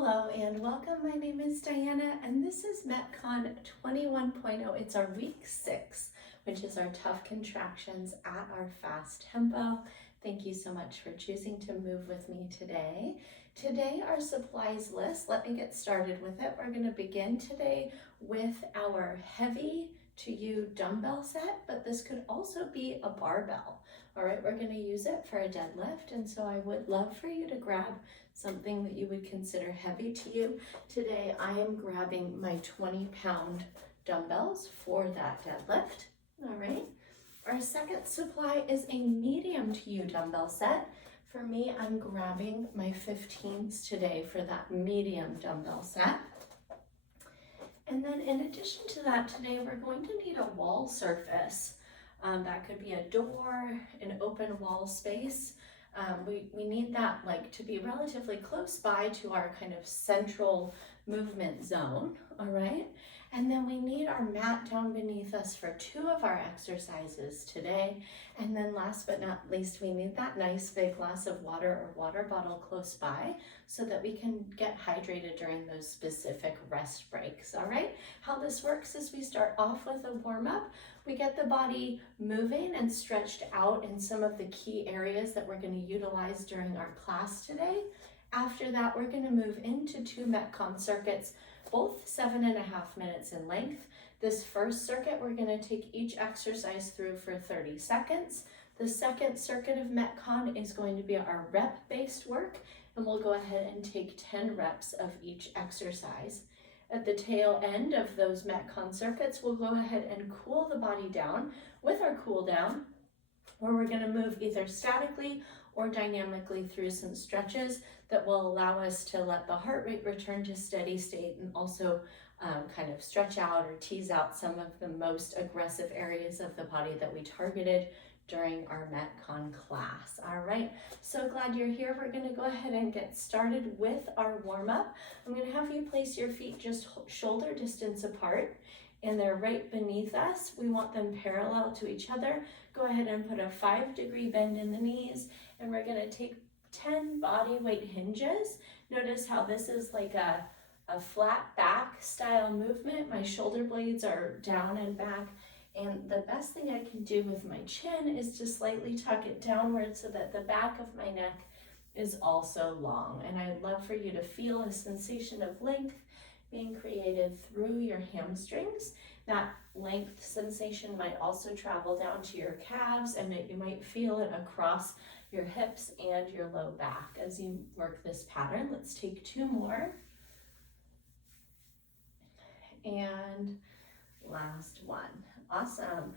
Hello and welcome. My name is Diana and this is MetCon 21.0. It's our week 6, which is our tough contractions at our fast tempo. Thank you so much for choosing to move with me today. Today, our supplies list, let me get started with it. We're going to begin today with our heavy to you dumbbell set, but this could also be a barbell. All right, we're going to use it for a deadlift, and so I would love for you to grab something that you would consider heavy to you. Today, I am grabbing my 20-pound dumbbells for that deadlift. All right. Our second supply is a medium to you dumbbell set. For me, I'm grabbing my 15s today for that medium dumbbell set. And then in addition to that, today we're going to need a wall surface. That could be a door, an open wall space. We need that to be relatively close by to our kind of central movement zone, all right? And then we need our mat down beneath us for 2 of our exercises today. And then last but not least, we need that nice big glass of water or water bottle close by so that we can get hydrated during those specific rest breaks, all right? How this works is we start off with a warm-up. We get the body moving and stretched out in some of the key areas that we're going to utilize during our class today. After that, we're going to move into 2 MetCon circuits, both 7.5 minutes in length. This first circuit, we're going to take each exercise through for 30 seconds. The second circuit of MetCon is going to be our rep-based work, and we'll go ahead and take 10 reps of each exercise. At the tail end of those MetCon circuits, we'll go ahead and cool the body down with our cool down, where we're going to move either statically or dynamically through some stretches that will allow us to let the heart rate return to steady state and also kind of stretch out or tease out some of the most aggressive areas of the body that we targeted during our MetCon class. All right, so glad you're here. We're going to go ahead and get started with our warm-up. I'm going to have you place your feet just shoulder distance apart, and they're right beneath us. We want them parallel to each other. Go ahead and put a 5-degree bend in the knees, and we're going to take 10 body weight hinges. Notice how this is like a flat back style movement. My shoulder blades are down and back, and the best thing I can do with my chin is to slightly tuck it downward so that the back of my neck is also long. And I'd love for you to feel a sensation of length being created through your hamstrings. That length sensation might also travel down to your calves, and you might feel it across your hips and your low back as you work this pattern. Let's take 2 more. And last one. Awesome.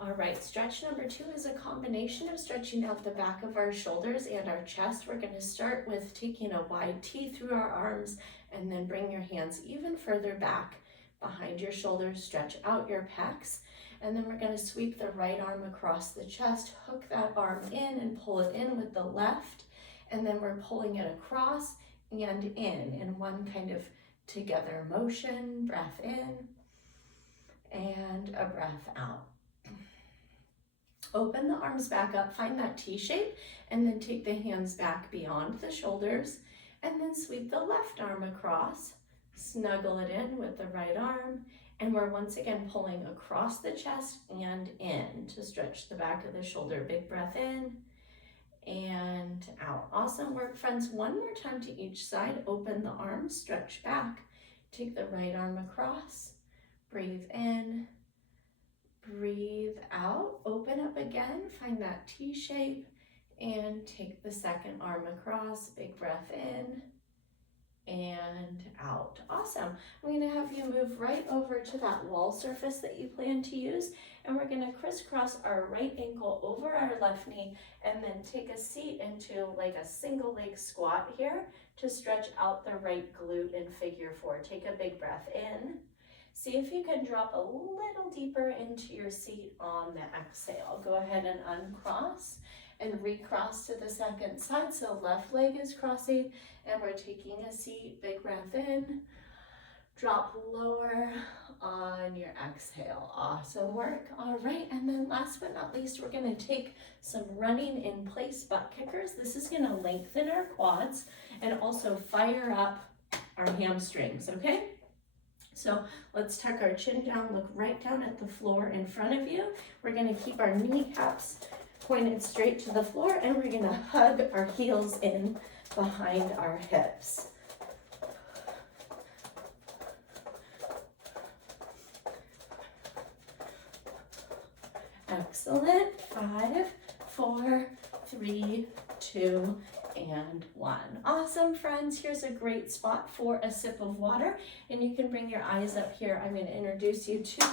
All right, stretch number 2 is a combination of stretching out the back of our shoulders and our chest. We're going to start with taking a wide T through our arms and then bring your hands even further back behind your shoulders, stretch out your pecs. And then we're going to sweep the right arm across the chest, hook that arm in and pull it in with the left. And then we're pulling it across and in one kind of together motion. Breath in and a breath out. Open the arms back up, find that T shape, and then take the hands back beyond the shoulders, and then sweep the left arm across, snuggle it in with the right arm, and we're once again pulling across the chest and in to stretch the back of the shoulder. Big breath in and out. Awesome work, friends. One more time to each side. Open the arms, stretch back, take the right arm across, breathe in, breathe out, open up again, find that T shape, and take the second arm across, big breath in and out. Awesome. I'm going to have you move right over to that wall surface that you plan to use, and we're going to crisscross our right ankle over our left knee and then take a seat into like a single leg squat here to stretch out the right glute in figure 4. Take a big breath in. See if you can drop a little deeper into your seat on the exhale. Go ahead and uncross and recross to the second side. So left leg is crossing and we're taking a seat. Big breath in. Drop lower on your exhale. Awesome work. All right, and then last but not least, we're going to take some running in place butt kickers. This is going to lengthen our quads and also fire up our hamstrings, okay? So let's tuck our chin down, look right down at the floor in front of you. We're gonna keep our kneecaps pointed straight to the floor, and we're gonna hug our heels in behind our hips. Excellent. 5, 4, 3, 2, and 1. Awesome, friends. Here's a great spot for a sip of water, and you can bring your eyes up here. I'm going to introduce you to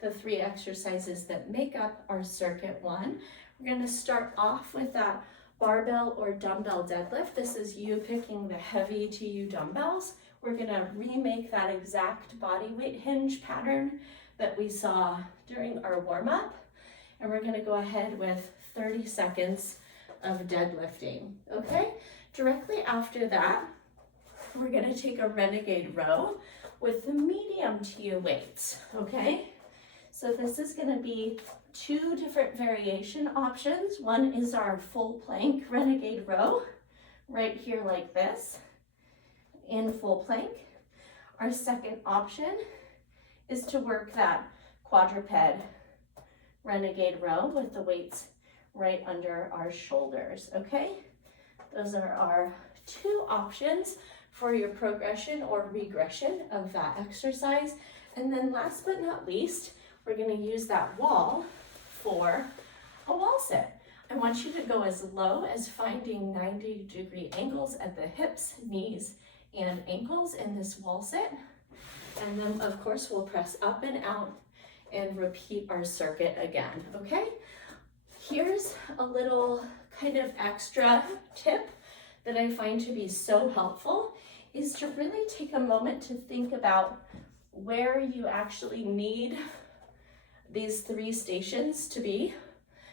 the 3 exercises that make up our circuit 1. We're going to start off with that barbell or dumbbell deadlift. This is you picking the heavy to you dumbbells. We're going to remake that exact body weight hinge pattern that we saw during our warm-up. And we're gonna go ahead with 30 seconds of deadlifting, okay? Directly after that, we're gonna take a renegade row with the medium to you weights, okay? So this is gonna be 2 different variation options. One is our full plank renegade row, right here like this, in full plank. Our second option is to work that quadruped renegade row with the weights right under our shoulders, okay? Those are our 2 options for your progression or regression of that exercise. And then last but not least, we're gonna use that wall for a wall sit. I want you to go as low as finding 90-degree angles at the hips, knees, and ankles in this wall sit. And then of course we'll press up and out and repeat our circuit again, okay? Here's a little kind of extra tip that I find to be so helpful, is to really take a moment to think about where you actually need these 3 stations to be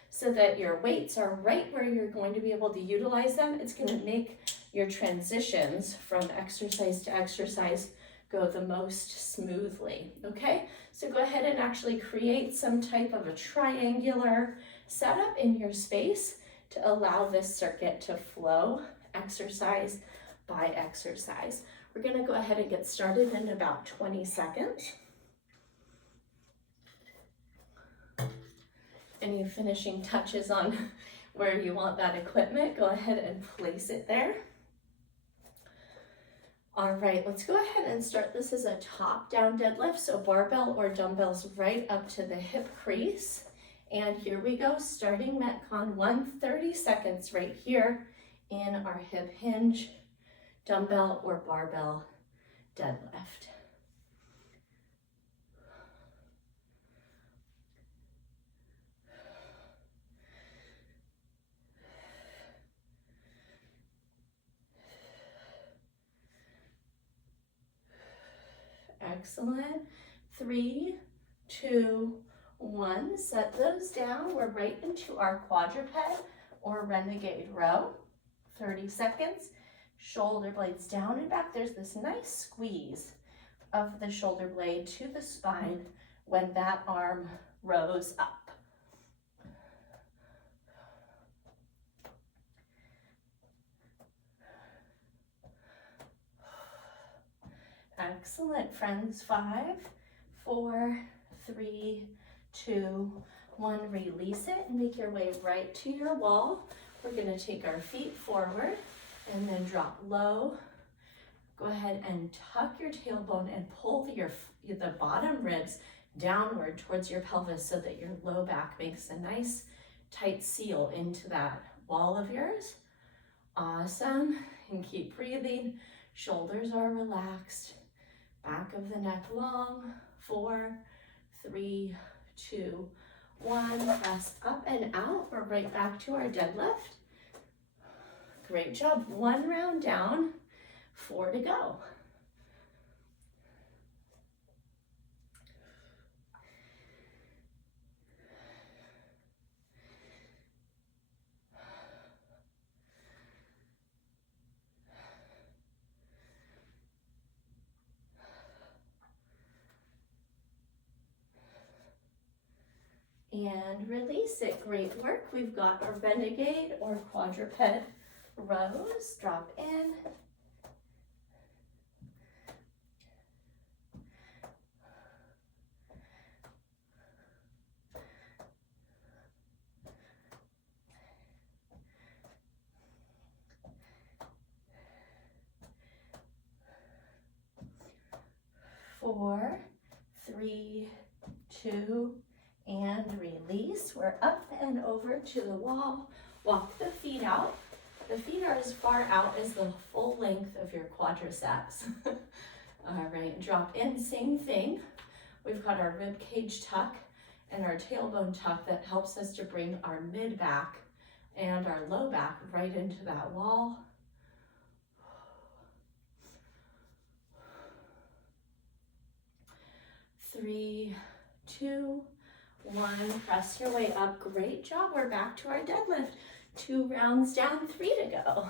so that your weights are right where you're going to be able to utilize them. It's gonna make your transitions from exercise to exercise go the most smoothly, okay? So go ahead and actually create some type of a triangular setup in your space to allow this circuit to flow exercise by exercise. We're gonna go ahead and get started in about 20 seconds. Any finishing touches on where you want that equipment, go ahead and place it there. All right, let's go ahead and start. This is a top-down deadlift, so barbell or dumbbells right up to the hip crease. And here we go, starting MetCon 1, 30 seconds right here in our hip hinge, dumbbell or barbell deadlift. Excellent. 3, 2, 1. Set those down. We're right into our quadruped or renegade row. 30 seconds. Shoulder blades down and back. There's this nice squeeze of the shoulder blade to the spine when that arm rows up. Excellent, friends. 5, 4, 3, 2, 1. Release it and make your way right to your wall. We're going to take our feet forward and then drop low. Go ahead and tuck your tailbone and pull the bottom ribs downward towards your pelvis so that your low back makes a nice tight seal into that wall of yours. Awesome. And keep breathing. Shoulders are relaxed. Back of the neck long. 4, 3, 2, 1. Press up and out. We're right back to our deadlift. Great job. 1 round down, 4 to go. And release it. Great work. We've got our renegade or quadruped rows. Drop in. 4, 3, 2, and release. We're up and over to the wall. Walk the feet out. The feet are as far out as the full length of your quadriceps. All right, drop in, same thing. We've got our rib cage tuck and our tailbone tuck that helps us to bring our mid back and our low back right into that wall. Three, 2, 1, press your way up. Great job. We're back to our deadlift. 2 rounds down, 3 to go.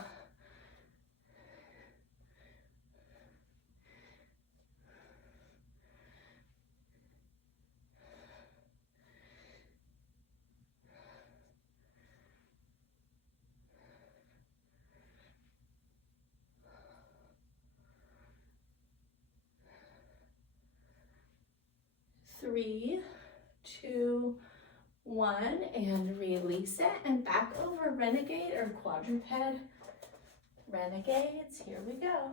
Three, 2, 1, and release it, and back over renegade or quadruped renegades. Here we go.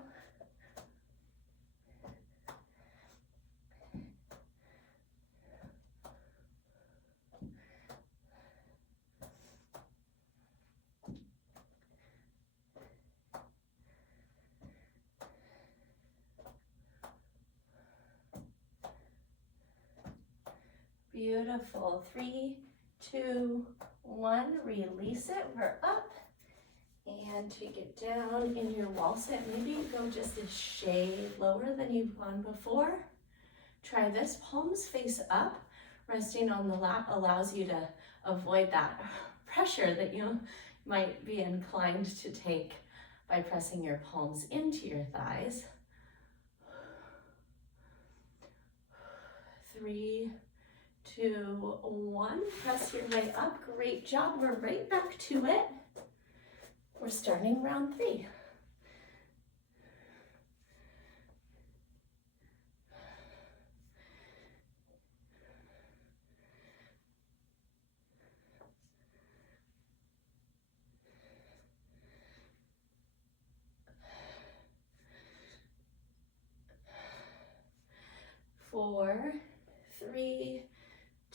Beautiful. 3, 2, 1, release it. We're up and take it down in your wall sit. Maybe go just a shade lower than you've gone before. Try this. Palms face up. Resting on the lap allows you to avoid that pressure that you might be inclined to take by pressing your palms into your thighs. 3, 2, 1, press your way up. Great job. We're right back to it. We're starting round 3. Four, 3,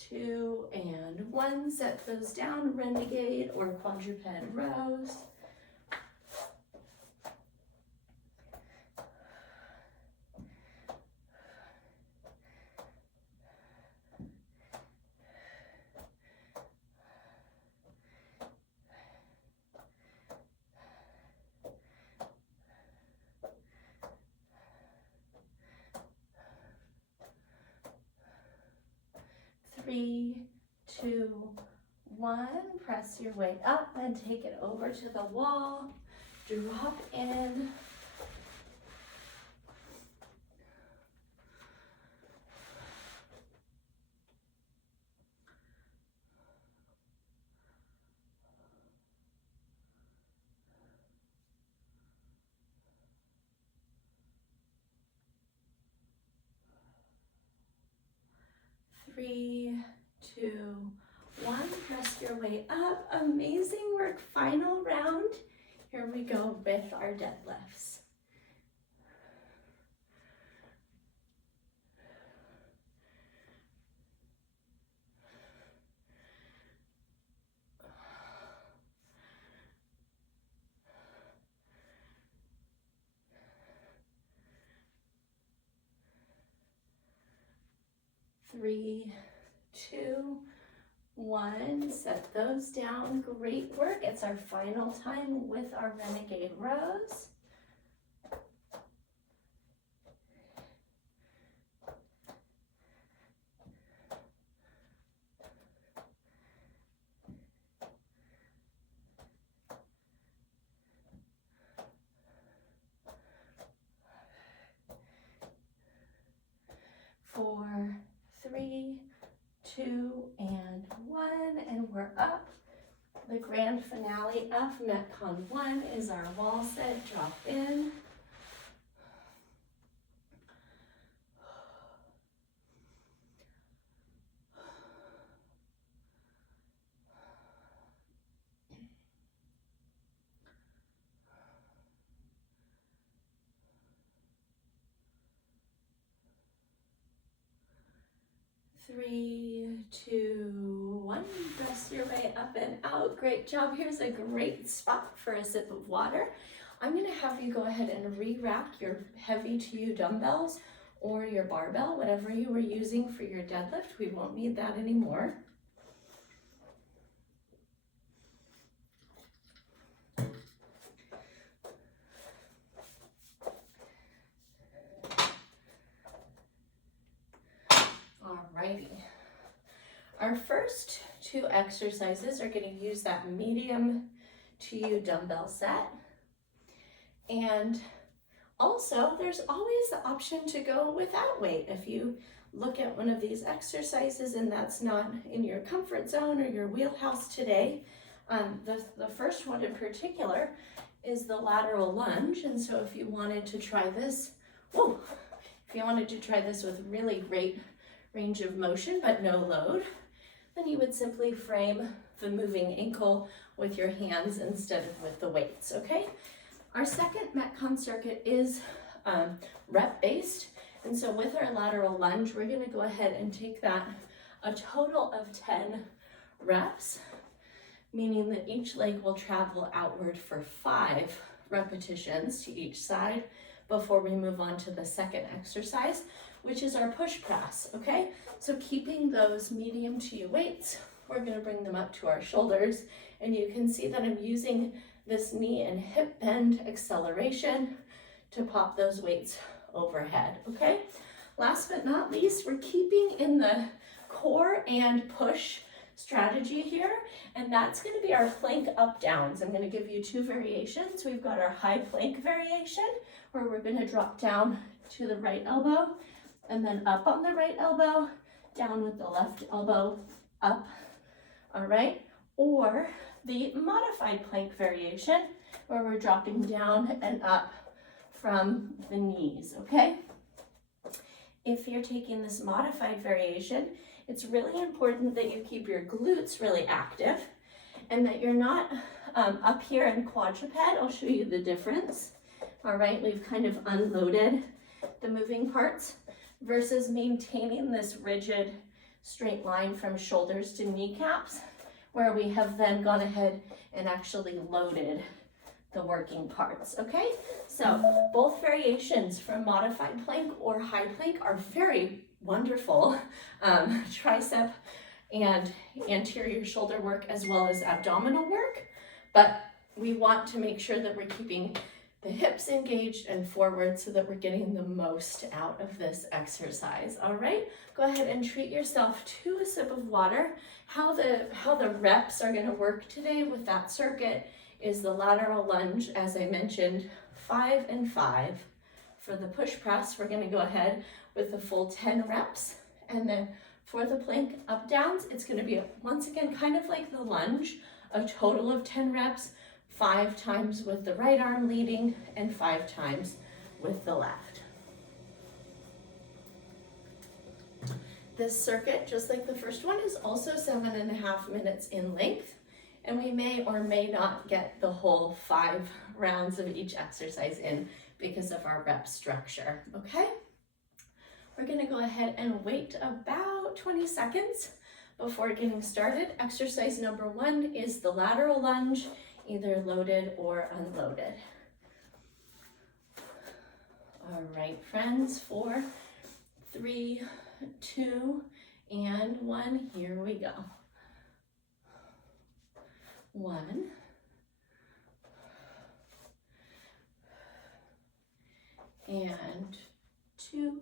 2, and 1. Set those down, renegade or quadruped rows. Three, 2, 1, press your way up and take it over to the wall. Drop in. Three, 2, 1, press your way up. Amazing work. Final round. Here we go with our deadlifts. Three, 2, 1, set those down. Great work. It's our final time with our renegade rows. Four, 3, 2, and 1, and we're up. The grand finale of MetCon 1 is our wall sit. Drop in. 3, 2, 1. Press your way up and out. Great job. Here's a great spot for a sip of water. I'm going to have you go ahead and re-rack your heavy to you dumbbells or your barbell, whatever you were using for your deadlift. We won't need that anymore. Alrighty. Our first two exercises are going to use that medium to you dumbbell set. And also, there's always the option to go without weight. If you look at one of these exercises and that's not in your comfort zone or your wheelhouse today, the first one in particular is the lateral lunge. And so if you wanted to try this, with really great range of motion but no load, then you would simply frame the moving ankle with your hands instead of with the weights, okay? Our second MetCon circuit is rep-based, and so with our lateral lunge, we're gonna go ahead and take that a total of 10 reps, meaning that each leg will travel outward for 5 repetitions to each side before we move on to the second exercise, which is our push press, okay? So keeping those medium to you weights, we're gonna bring them up to our shoulders, and you can see that I'm using this knee and hip bend acceleration to pop those weights overhead, okay? Last but not least, we're keeping in the core and push strategy here, and that's gonna be our plank up downs. I'm gonna give you 2 variations. We've got our high plank variation, where we're gonna drop down to the right elbow, and then up on the right elbow, down with the left elbow, up, all right? Or the modified plank variation, where we're dropping down and up from the knees, okay? If you're taking this modified variation, it's really important that you keep your glutes really active and that you're not up here in quadruped. I'll show you the difference, all right? We've kind of unloaded the moving parts versus maintaining this rigid straight line from shoulders to kneecaps, where we have then gone ahead and actually loaded the working parts, okay? So both variations from modified plank or high plank are very wonderful tricep and anterior shoulder work as well as abdominal work, but we want to make sure that we're keeping the hips engaged and forward so that we're getting the most out of this exercise, all right? Go ahead and treat yourself to a sip of water. How the reps are gonna work today with that circuit is the lateral lunge, as I mentioned, 5 and 5. For the push press, we're gonna go ahead with the full 10 reps. And then for the plank up downs, it's gonna be, once again, kind of like the lunge, a total of 10 reps, 5 times with the right arm leading and 5 times with the left. This circuit, just like the first one, is also 7.5 minutes in length, and we may or may not get the whole 5 rounds of each exercise in because of our rep structure, okay? We're gonna go ahead and wait about 20 seconds before getting started. Exercise number 1 is the lateral lunge, either loaded or unloaded. All right, friends, 4, 3, 2, and 1, here we go. 1, and 2,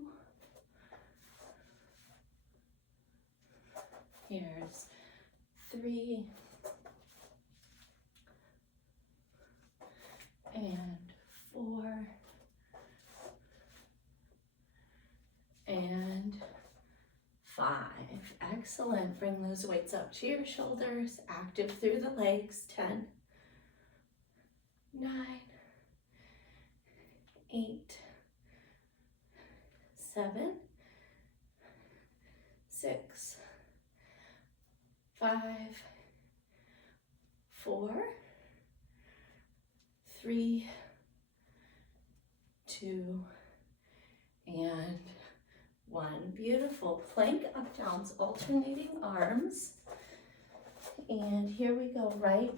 here's 3, and 4, and 5. Excellent. Bring those weights up to your shoulders, active through the legs. 10, 9, 8, 7, 6, 5, 4, 3, 2, and 1. Beautiful. Plank up downs, alternating arms. And here we go. Right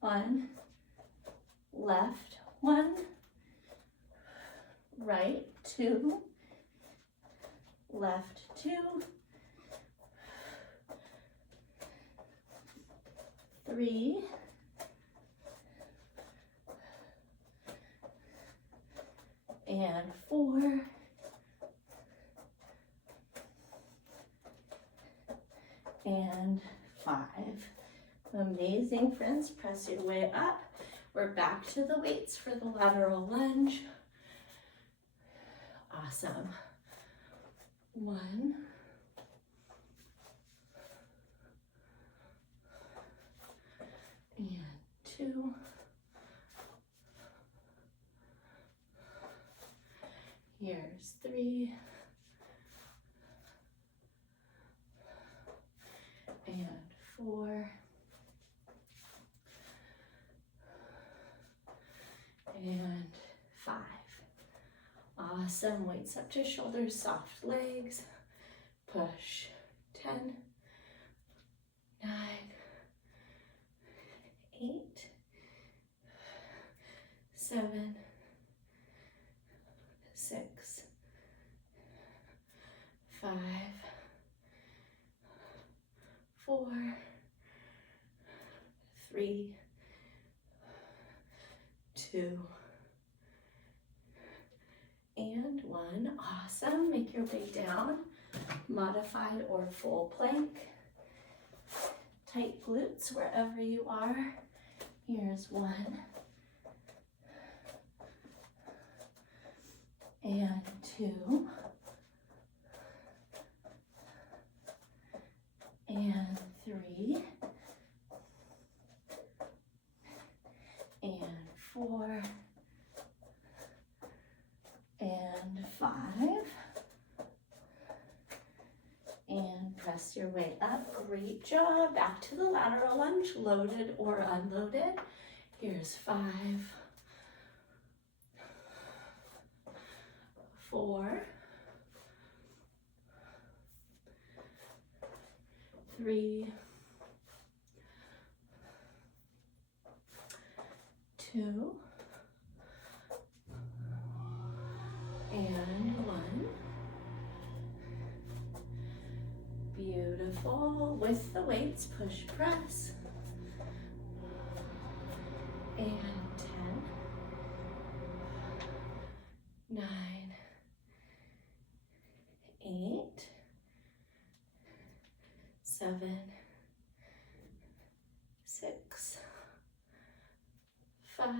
1, left 1, right 2, left 2, 3, and 4, and 5. Amazing, friends. Press your way up. We're back to the weights for the lateral lunge. Awesome. 1, and 2, here's 3, and 4, and 5. Awesome. Weights up to shoulders, soft legs. Push. 10, 9, 8, 7, 6, 5, 4, 3, 2, and 1. Awesome. Make your way down. Modified or full plank. Tight glutes wherever you are. Here's 1. And 2. And 3. And 4. And 5. And press your way up. Great job. Back to the lateral lunge, loaded or unloaded. Here's 5, 4, 3, 2, and 1. Beautiful. With the weights, push, press. And 10, 9, 8, 7, 6, 5,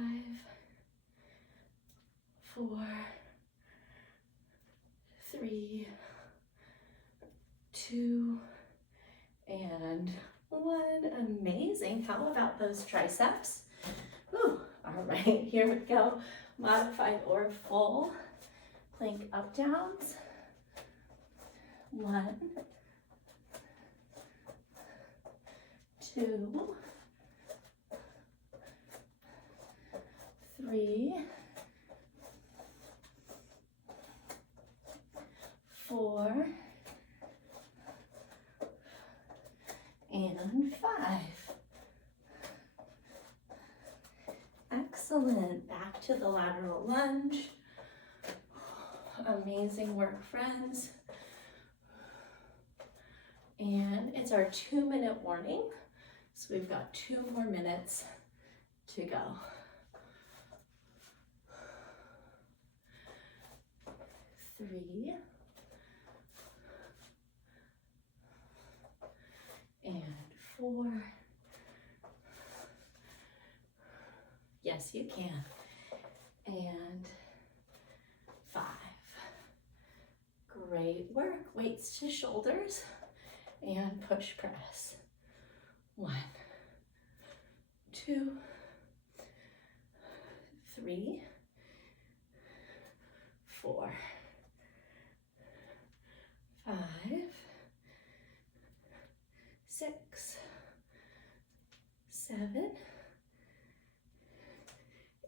4, 3, 2, and 1. Amazing. How about those triceps? Whew. All right, here we go. Modified or full plank up downs. 1, 2, 3, 4, and 5. Excellent. Back to the lateral lunge. Amazing work, friends. And it's our 2-minute warning. So we've got 2 more minutes to go. 3, and 4. Yes, you can. And 5. Great work. Weights to shoulders and push press. 1, 2, 3, 4, 5, 6, 7,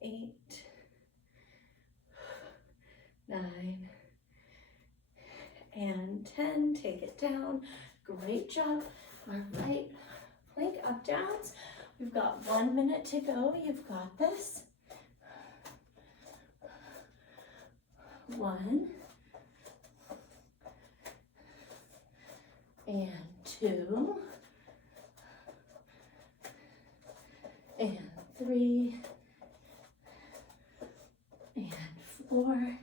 8, 9, and 10, take it down. Great job. All right, plank up downs. We've got 1 minute to go. You've got this. 1 and 2 and 3 and 4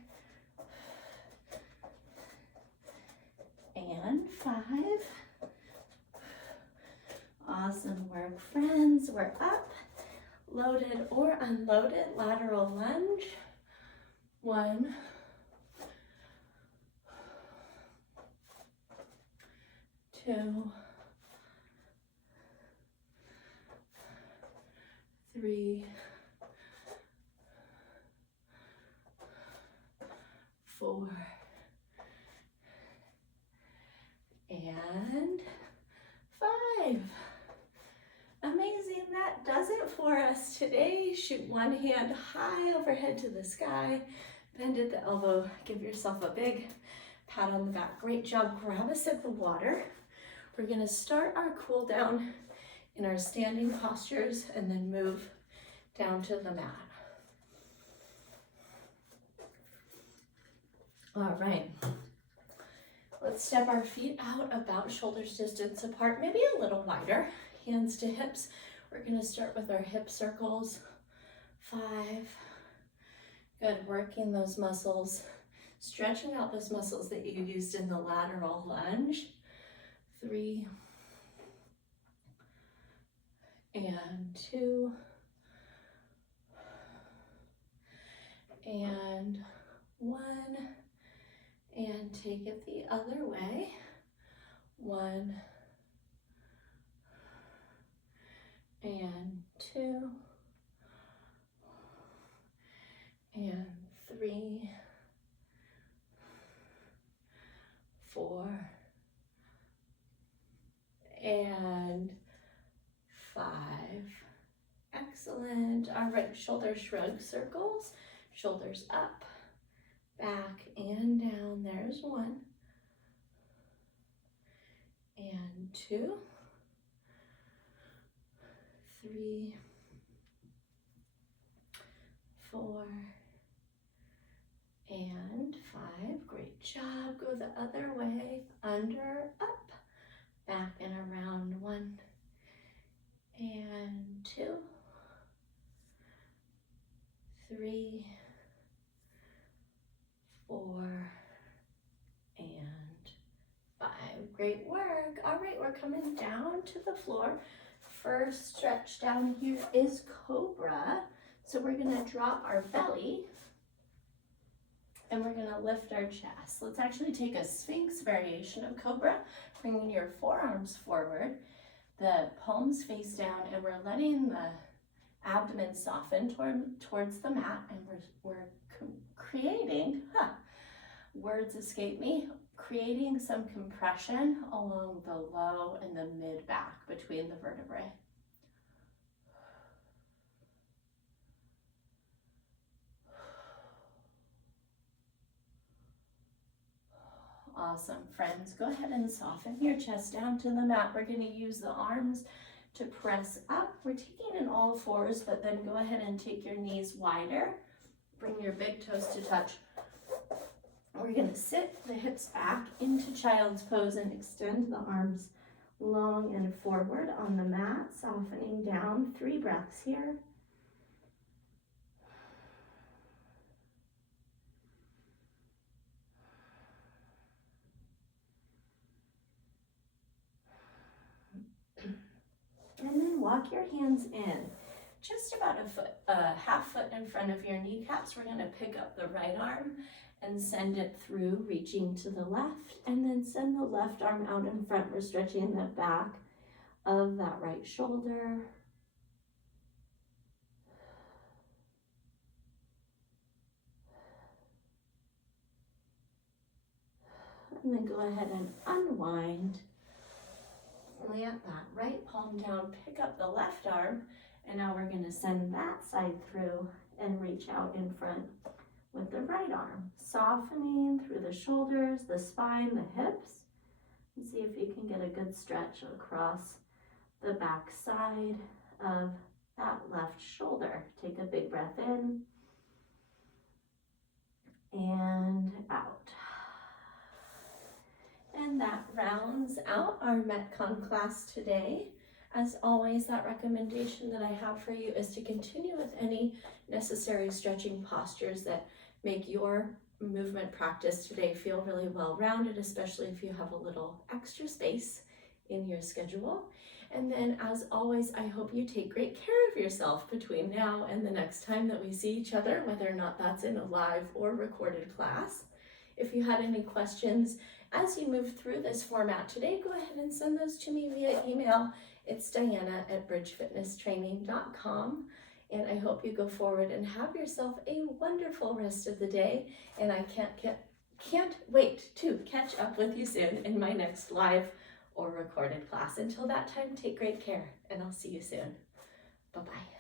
and 5. Awesome work, friends. We're up, loaded or unloaded, lateral lunge. 1, 2, 3, 4, and 5. Amazing. That does it for us today. Shoot one hand high overhead to the sky. Bend at the elbow. Give yourself a big pat on the back. Great job. Grab a sip of water. We're going to start our cool down in our standing postures and then move down to the mat. All right. Let's step our feet out about shoulders distance apart, maybe a little wider. Hands to hips. We're going to start with our hip circles. 5. Good. Working those muscles. Stretching out those muscles that you used in the lateral lunge. 3 and 2 and 1, and take it the other way. 1 and 2 and 3, 4 and 5. Excellent. All right, shoulder shrug circles. Shoulders up, back and down. There's 1 and 2, 3, 4 and 5. Great job. Go the other way. Under, up, back and around. 1 and 2, 3, 4 and 5. Great work. All right, we're coming down to the floor. First stretch down here is Cobra. So we're going to drop our belly and we're going to lift our chest. Let's actually take a Sphinx variation of Cobra, bringing your forearms forward, the palms face down, and we're letting the abdomen soften towards the mat, and we're creating, words escape me, creating some compression along the low and the mid back between the vertebrae. Awesome, friends. Go ahead and soften your chest down to the mat. We're going to use the arms to press up. We're taking in all fours, but then go ahead and take your knees wider. Bring your big toes to touch. We're going to sit the hips back into child's pose and extend the arms long and forward on the mat, softening down. 3 breaths here. And then walk your hands in, just about a half foot in front of your kneecaps. We're going to pick up the right arm and send it through, reaching to the left, and then send the left arm out in front. We're stretching the back of that right shoulder. And then go ahead and unwind. Plant that right palm down, pick up the left arm, and now we're going to send that side through and reach out in front with the right arm, softening through the shoulders, the spine, the hips. And see if you can get a good stretch across the back side of that left shoulder. Take a big breath in and out. And that rounds out our MetCon class today. As always, that recommendation that I have for you is to continue with any necessary stretching postures that make your movement practice today feel really well-rounded, especially if you have a little extra space in your schedule. And then, as always, I hope you take great care of yourself between now and the next time that we see each other, whether or not that's in a live or recorded class. If you had any questions as you move through this format today, go ahead and send those to me via email. It's diana@bridgefitnesstraining.com. And I hope you go forward and have yourself a wonderful rest of the day. And I can't wait to catch up with you soon in my next live or recorded class. Until that time, take great care, and I'll see you soon. Bye-bye.